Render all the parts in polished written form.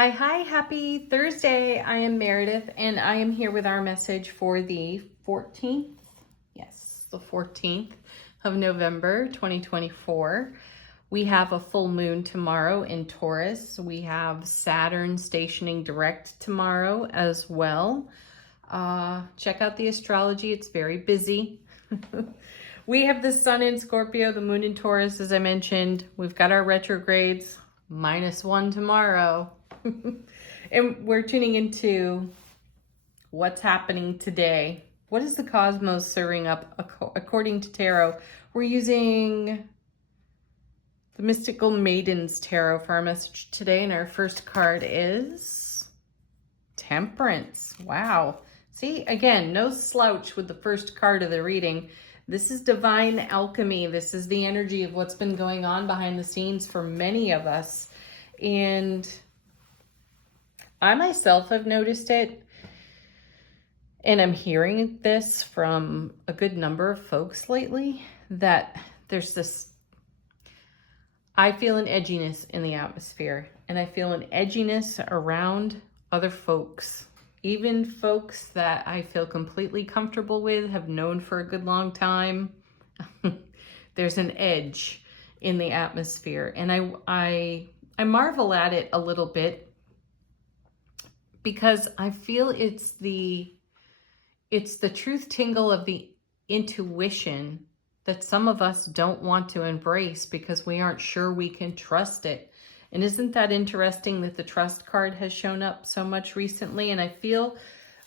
Hi, happy Thursday. I am Meredith and I am here with our message for the 14th. Yes, the 14th of November 2024. We have a full moon tomorrow in Taurus. We have Saturn stationing direct tomorrow as well. Check out the astrology, it's very busy. We have the sun in Scorpio, the moon in Taurus, as I mentioned. We've got our retrogrades, -1 tomorrow. And we're tuning into what's happening today. What is the cosmos serving up according to tarot? We're using the Mystical Maidens Tarot for our message today, and our first card is Temperance. Wow. See, again, no slouch with the first card of the reading. This is divine alchemy. This is the energy of what's been going on behind the scenes for many of us. And I myself have noticed it, and I'm hearing this from a good number of folks lately, that there's this, I feel an edginess in the atmosphere, and I feel an edginess around other folks, even folks that I feel completely comfortable with, have known for a good long time. There's an edge in the atmosphere, and I marvel at it a little bit, because I feel it's the truth tingle of the intuition that some of us don't want to embrace because we aren't sure we can trust it. And isn't that interesting that the trust card has shown up so much recently? And I feel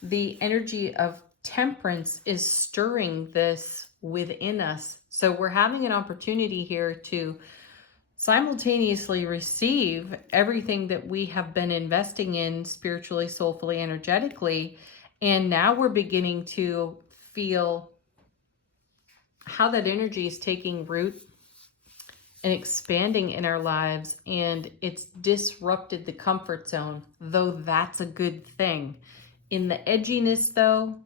the energy of Temperance is stirring this within us. So we're having an opportunity here to simultaneously receive everything that we have been investing in spiritually, soulfully, energetically. And now we're beginning to feel how that energy is taking root and expanding in our lives. And it's disrupted the comfort zone, though that's a good thing. In the edginess though,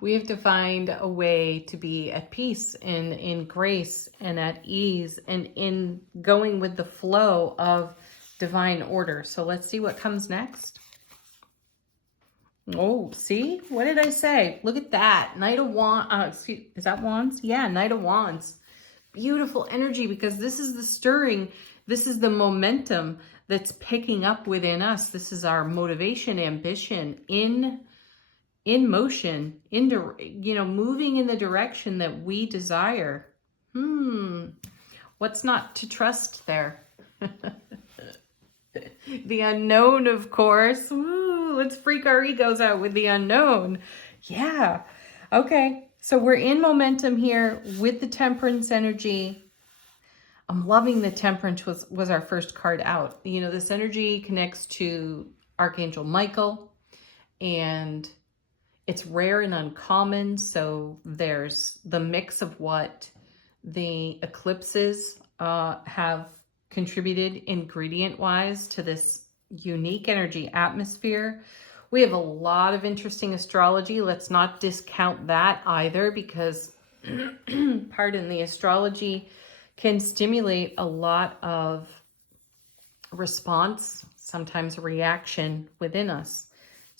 we have to find a way to be at peace and in grace and at ease and in going with the flow of divine order. So let's see what comes next. Oh, see? What did I say? Look at that. Knight of Wands. Is that Wands? Yeah, Knight of Wands. Beautiful energy, because this is the stirring. This is the momentum that's picking up within us. This is our motivation, ambition in motion, moving in the direction that we desire. What's not to trust there? The unknown, of course. Woo, let's freak our egos out with the unknown. Yeah. Okay. So we're in momentum here with the Temperance energy. I'm loving the Temperance was our first card out. This energy connects to Archangel Michael, and it's rare and uncommon. So there's the mix of what the eclipses have contributed ingredient-wise to this unique energy atmosphere. We have a lot of interesting astrology. Let's not discount that either, because the astrology can stimulate a lot of response, sometimes reaction within us.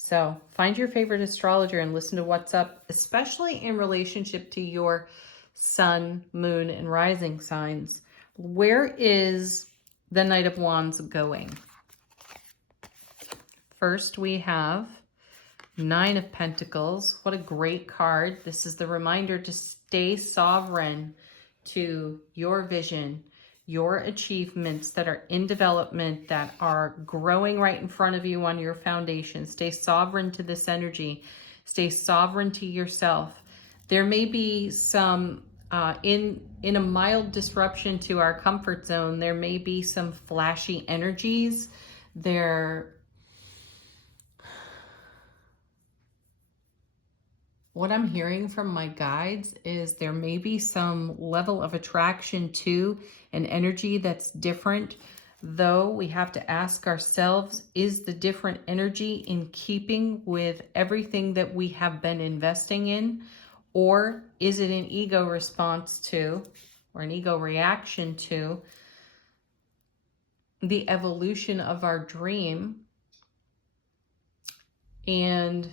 So find your favorite astrologer and listen to what's up, especially in relationship to your sun, moon, and rising signs. Where is the Knight of Wands going? First, we have Nine of Pentacles. What a great card. This is the reminder to stay sovereign to your vision, your achievements that are in development, that are growing right in front of you on your foundation. Stay sovereign to this energy. Stay sovereign to yourself. There may be some, in a mild disruption to our comfort zone, there may be some flashy energies. What I'm hearing from my guides is there may be some level of attraction to an energy that's different, though we have to ask ourselves, is the different energy in keeping with everything that we have been investing in? Or is it an ego response to, or an ego reaction to, the evolution of our dream and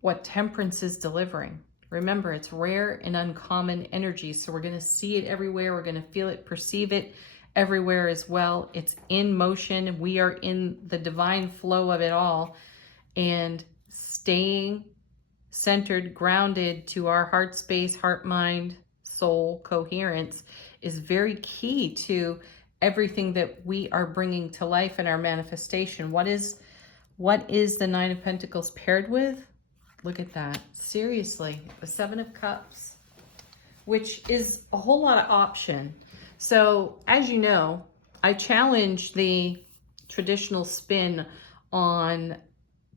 what temperance is delivering. Remember, it's rare and uncommon energy, so we're going to see it everywhere. We're going to feel it, perceive it everywhere as well. It's in motion. We are in the divine flow of it all, and staying centered, grounded to our heart space, heart, mind, soul coherence is very key to everything that we are bringing to life in our manifestation. What is the Nine of Pentacles paired with? Look at that. Seriously, the Seven of Cups, which is a whole lot of option. So as you know, I challenge the traditional spin on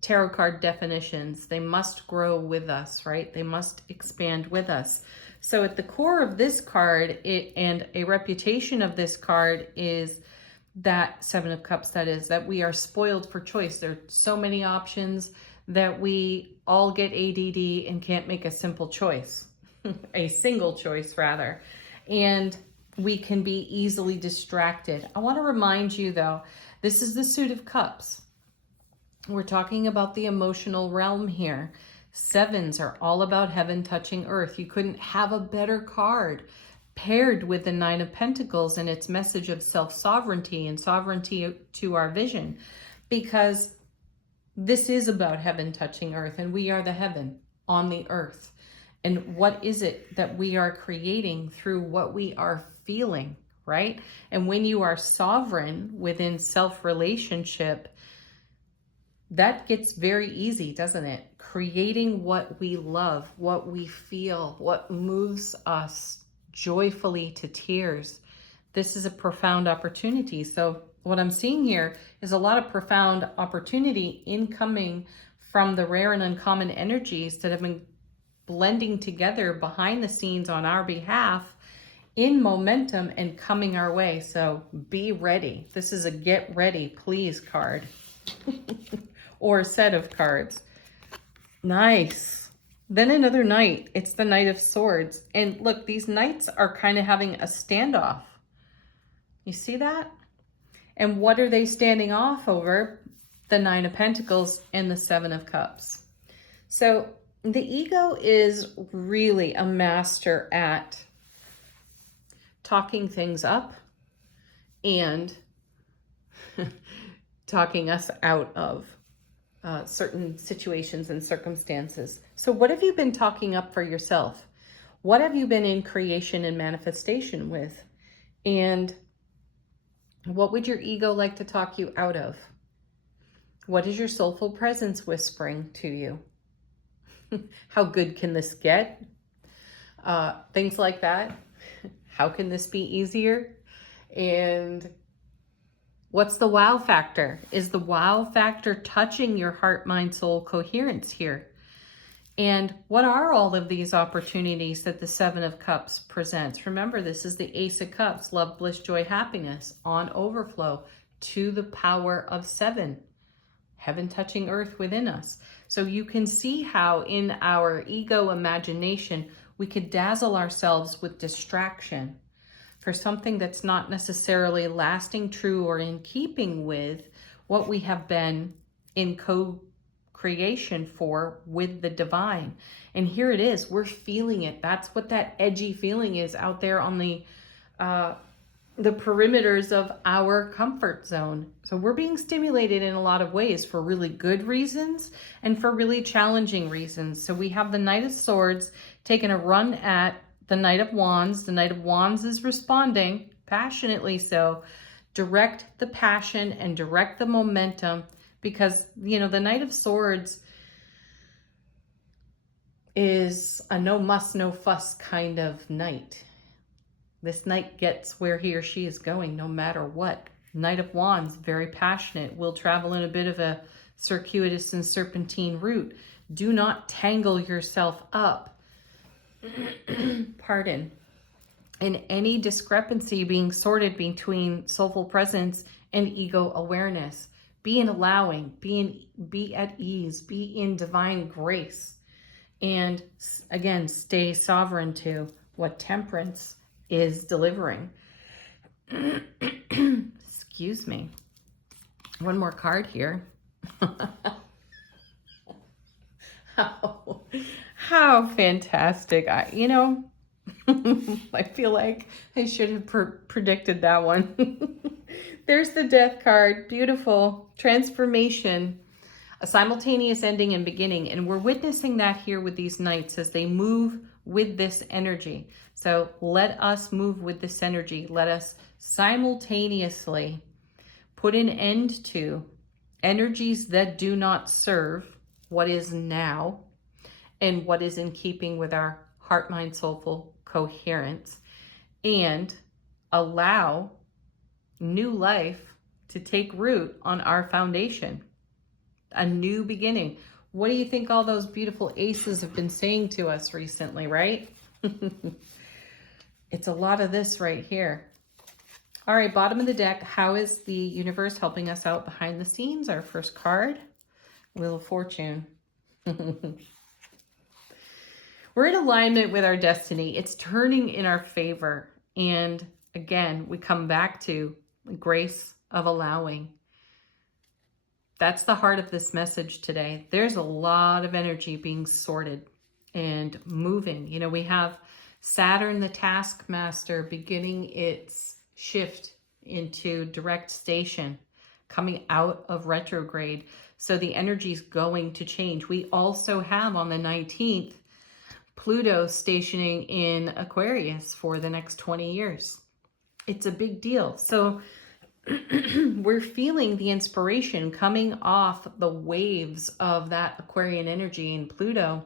tarot card definitions. They must grow with us, right? They must expand with us. So at the core of this card, and a reputation of this card is that Seven of Cups, that is, that we are spoiled for choice. There are so many options that we all get ADD and can't make a simple choice, a single choice rather. And we can be easily distracted. I want to remind you though, this is the Suit of Cups. We're talking about the emotional realm here. Sevens are all about heaven touching earth. You couldn't have a better card paired with the Nine of Pentacles and its message of self-sovereignty and sovereignty to our vision, because this is about heaven touching earth, and we are the heaven on the earth. And what is it that we are creating through what we are feeling, right? And when you are sovereign within self-relationship, that gets very easy, doesn't it? Creating what we love, what we feel, what moves us joyfully to tears. This is a profound opportunity. So what I'm seeing here is a lot of profound opportunity incoming from the rare and uncommon energies that have been blending together behind the scenes on our behalf in momentum and coming our way. So be ready. This is a get ready, please card or set of cards. Nice. Then another knight. It's the Knight of Swords. And look, these knights are kind of having a standoff. You see that? And what are they standing off over? The Nine of Pentacles and the Seven of Cups. So the ego is really a master at talking things up and talking us out of certain situations and circumstances. So what have you been talking up for yourself? What have you been in creation and manifestation with? And what would your ego like to talk you out of? What is your soulful presence whispering to you? How good can this get? Things like that. How can this be easier? And what's the wow factor? Is the wow factor touching your heart, mind, soul coherence here? And what are all of these opportunities that the Seven of Cups presents? Remember, this is the Ace of Cups, love, bliss, joy, happiness on overflow to the power of seven, heaven touching earth within us. So you can see how in our ego imagination, we could dazzle ourselves with distraction for something that's not necessarily lasting, true, or in keeping with what we have been in co-creation for with the divine. And here it is, we're feeling it. That's what that edgy feeling is out there on the perimeters of our comfort zone. So we're being stimulated in a lot of ways for really good reasons and for really challenging reasons. So we have the Knight of Swords taking a run at the Knight of Wands. The Knight of Wands is responding passionately. So direct the passion and direct the momentum, because, you know, the Knight of Swords is a no muss, no fuss kind of knight. This knight gets where he or she is going no matter what. Knight of Wands, very passionate, will travel in a bit of a circuitous and serpentine route. Do not tangle yourself up, pardon, in any discrepancy being sorted between soulful presence and ego awareness. Be in allowing, be at ease, be in divine grace. And again, stay sovereign to what temperance is delivering. Excuse Excuse me. One more card here. How fantastic. I feel like I should have predicted that one. There's the Death card. Beautiful. Transformation. A simultaneous ending and beginning. And we're witnessing that here with these knights as they move with this energy. So let us move with this energy. Let us simultaneously put an end to energies that do not serve what is now and what is in keeping with our heart, mind, soulful coherence, and allow new life to take root on our foundation. A new beginning. What do you think all those beautiful aces have been saying to us recently, right? It's a lot of this right here. All right, bottom of the deck. How is the universe helping us out behind the scenes? Our first card, Wheel of Fortune. We're in alignment with our destiny. It's turning in our favor. And again, we come back to the grace of allowing. That's the heart of this message today. There's a lot of energy being sorted and moving. You know, we have Saturn, the taskmaster, beginning its shift into direct station, coming out of retrograde. So the energy is going to change. We also have on the 19th, Pluto stationing in Aquarius for the next 20 years. It's a big deal. So we're feeling the inspiration coming off the waves of that Aquarian energy in Pluto.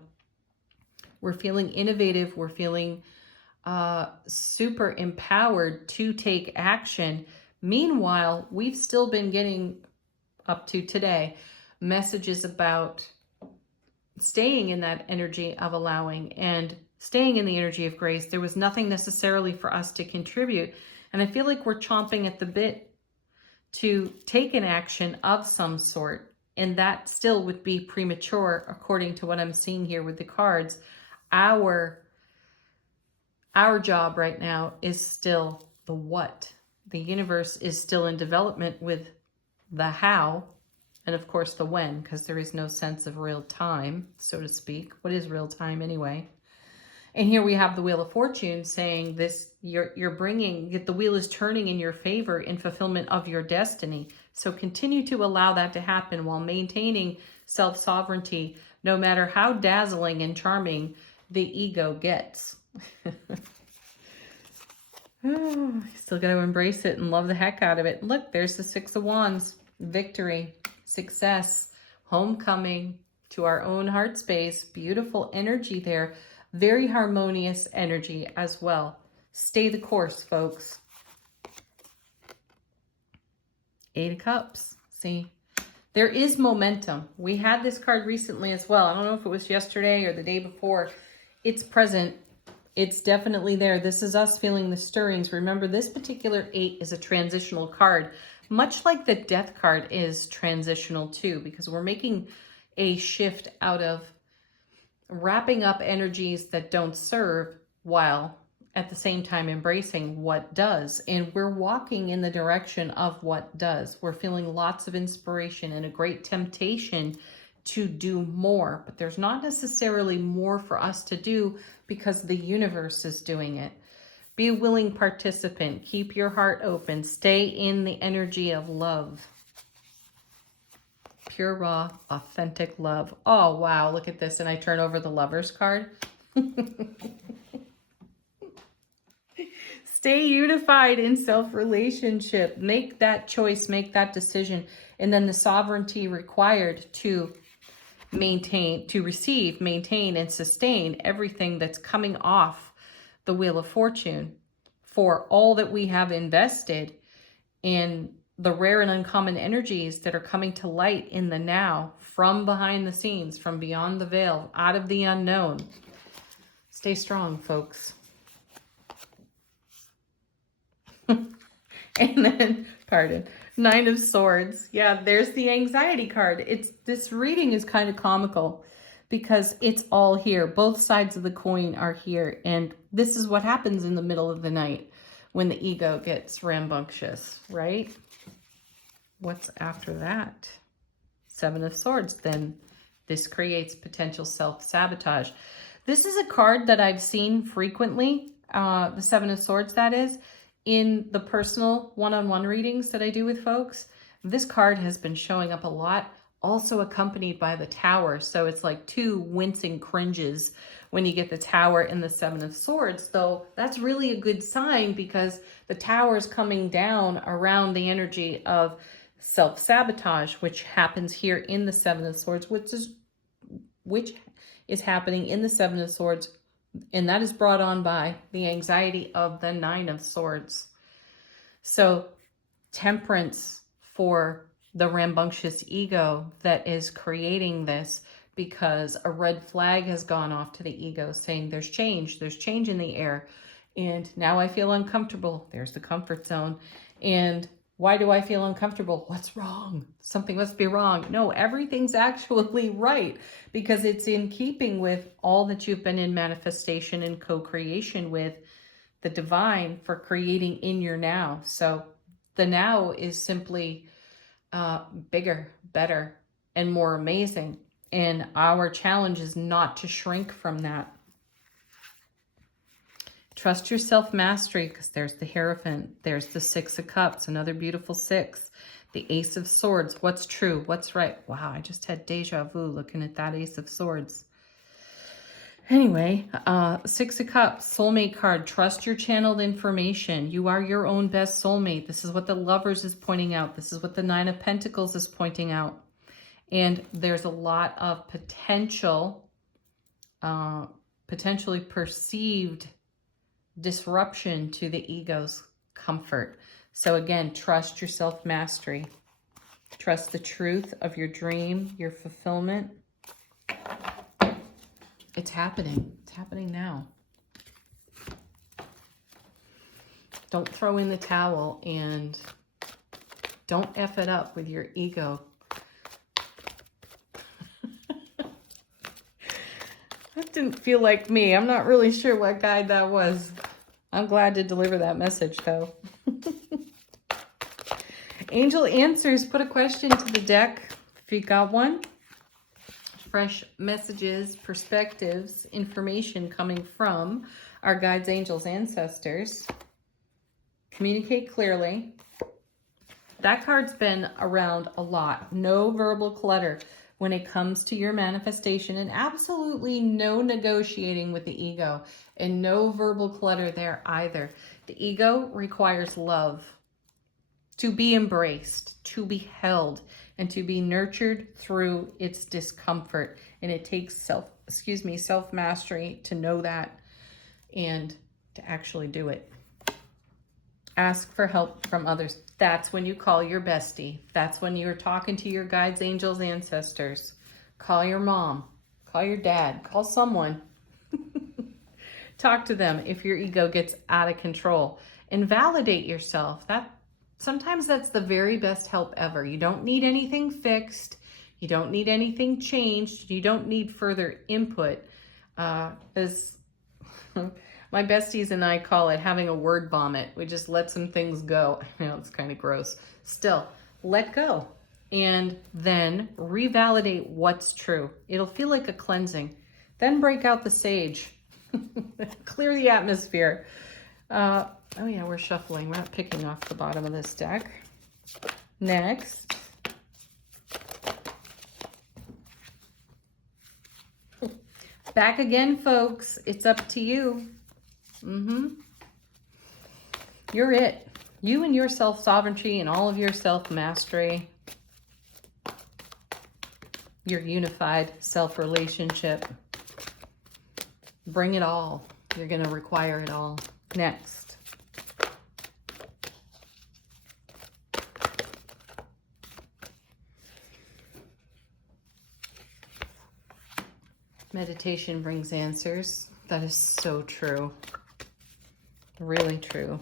We're feeling innovative. We're feeling super empowered to take action. Meanwhile, we've still been getting, up to today, messages about staying in that energy of allowing and staying in the energy of grace. There was nothing necessarily for us to contribute. And I feel like we're chomping at the bit to take an action of some sort. And that still would be premature, according to what I'm seeing here with the cards. Our job right now is still the what. The universe is still in development with the how, and of course the when, because there is no sense of real time, so to speak. What is real time anyway? And here we have the Wheel of Fortune saying this, you're bringing, the wheel is turning in your favor in fulfillment of your destiny. So continue to allow that to happen while maintaining self-sovereignty, no matter how dazzling and charming the ego gets. Oh, still got to embrace it and love the heck out of it. Look, there's the Six of Wands. Victory, success, homecoming to our own heart space. Beautiful energy there. Very harmonious energy as well. Stay the course, folks. Eight of Cups. See, there is momentum. We had this card recently as well. I don't know if it was yesterday or the day before. It's present. It's definitely there. This is us feeling the stirrings. Remember, this particular 8 is a transitional card, much like the Death card is transitional too, because we're making a shift out of wrapping up energies that don't serve while at the same time embracing what does. And we're walking in the direction of what does. We're feeling lots of inspiration and a great temptation to do more, but there's not necessarily more for us to do because the universe is doing it. Be a willing participant. Keep your heart open. Stay in the energy of love. Pure, raw, authentic love. Oh, wow. Look at this. And I turn over the Lovers card. Stay unified in self-relationship. Make that choice. Make that decision. And then the sovereignty required to maintain, to receive, maintain, and sustain everything that's coming off the Wheel of Fortune for all that we have invested in the rare and uncommon energies that are coming to light in the now, from behind the scenes, from beyond the veil, out of the unknown. Stay strong, folks. And then, pardon, Nine of Swords. Yeah, there's the anxiety card. This reading is kind of comical because it's all here. Both sides of the coin are here. And this is what happens in the middle of the night when the ego gets rambunctious, right? what's after that? Seven of Swords. Then this creates potential self-sabotage. This is a card that I've seen frequently, the Seven of Swords, that is, in the personal one-on-one readings that I do with folks. This card has been showing up a lot, also accompanied by the Tower. So it's like two wincing cringes when you get the Tower and the Seven of Swords. Though that's really a good sign, because the Tower is coming down around the energy of self-sabotage, which happens here in the Seven of Swords, which is happening in the Seven of Swords, and that is brought on by the anxiety of the Nine of Swords. So temperance for the rambunctious ego that is creating this, because a red flag has gone off to the ego saying there's change in the air, and now I feel uncomfortable. There's the comfort zone. And why do I feel uncomfortable? What's wrong? Something must be wrong. No, everything's actually right, because it's in keeping with all that you've been in manifestation and co-creation with the divine for creating in your now. So the now is simply bigger, better, and more amazing. And our challenge is not to shrink from that. Trust your self-mastery, because there's the Hierophant. There's the Six of Cups, another beautiful six. The Ace of Swords. What's true? What's right? Wow, I just had deja vu looking at that Ace of Swords. Anyway, Six of Cups, soulmate card. Trust your channeled information. You are your own best soulmate. This is what the Lovers is pointing out. This is what the Nine of Pentacles is pointing out. And there's a lot of potentially perceived disruption to the ego's comfort. So again, trust your self-mastery. Trust the truth of your dream, your fulfillment. It's happening. It's happening now. Don't throw in the towel, and don't F it up with your ego. That didn't feel like me. I'm not really sure what guide that was. I'm glad to deliver that message, though. Angel Answers, put a question to the deck if you got one. Fresh messages, perspectives, information coming from our guides, angels, ancestors. Communicate clearly. That card's been around a lot. No verbal clutter when it comes to your manifestation, and absolutely no negotiating with the ego, and no verbal clutter there either. The ego requires love, to be embraced, to be held, and to be nurtured through its discomfort. And it takes self-mastery to know that and to actually do it. Ask for help from others. That's when you call your bestie. That's when you're talking to your guides, angels, ancestors. Call your mom. Call your dad. Call someone. Talk to them if your ego gets out of control. And validate yourself. Sometimes that's the very best help ever. You don't need anything fixed. You don't need anything changed. You don't need further input. As my besties and I call it, having a word vomit. We just let some things go. I know it's kind of gross. Still, let go. And then revalidate what's true. It'll feel like a cleansing. Then break out the sage. Clear the atmosphere. Oh yeah, we're shuffling. We're not picking off the bottom of this deck. Next. Back again, folks. It's up to you. You're it. You and your self-sovereignty and all of your self-mastery. Your unified self-relationship. Bring it all. You're going to require it all. Next. Meditation brings answers. That is so true. Really true.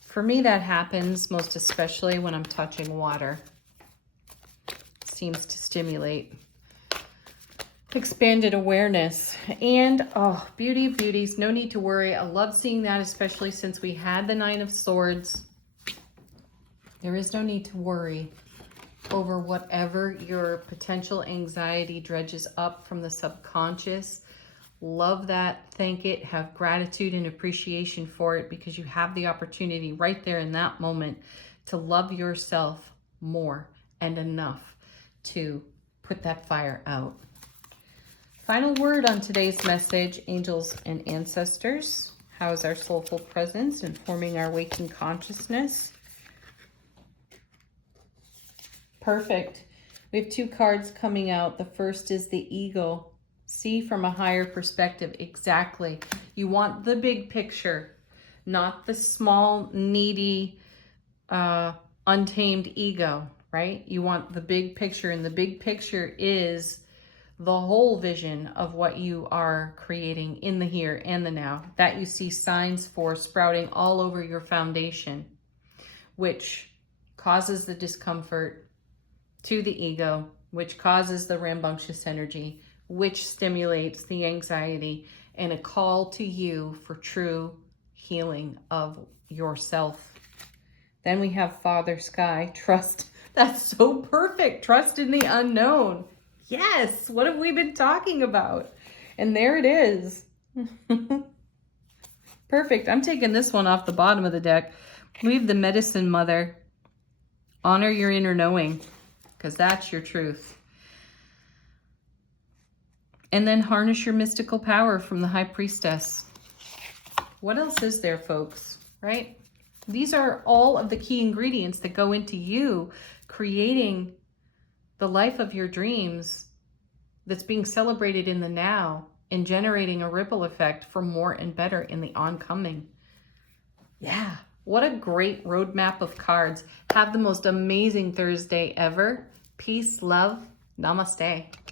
For me, that happens most especially when I'm touching water. It seems to stimulate expanded awareness. And oh, beauty of beauties, no need to worry. I love seeing that, especially since we had the Nine of Swords There is no need to worry over whatever your potential anxiety dredges up from the subconscious. Love that, thank it, have gratitude and appreciation for it, because you have the opportunity right there in that moment to love yourself more and enough to put that fire out. Final word on today's message, angels and ancestors. How is our soulful presence informing our waking consciousness? Perfect. We have 2 cards coming out. The first is the Eagle. See from a higher perspective. Exactly. You want the big picture, not the small, needy, untamed ego, right? You want the big picture, and the big picture is the whole vision of what you are creating in the here and the now, that you see signs for sprouting all over your foundation, which causes the discomfort to the ego, which causes the rambunctious energy, which stimulates the anxiety, and a call to you for true healing of yourself. Then we have Father Sky, trust. That's so perfect. Trust in the unknown. Yes, what have we been talking about? And there it is. Perfect. I'm taking this one off the bottom of the deck. Leave the Medicine Mother. Honor your inner knowing, because that's your truth. And then harness your mystical power from the High Priestess. What else is there, folks, right? These are all of the key ingredients that go into you creating the life of your dreams that's being celebrated in the now and generating a ripple effect for more and better in the oncoming. Yeah, what a great roadmap of cards. Have the most amazing Thursday ever. Peace, love, namaste.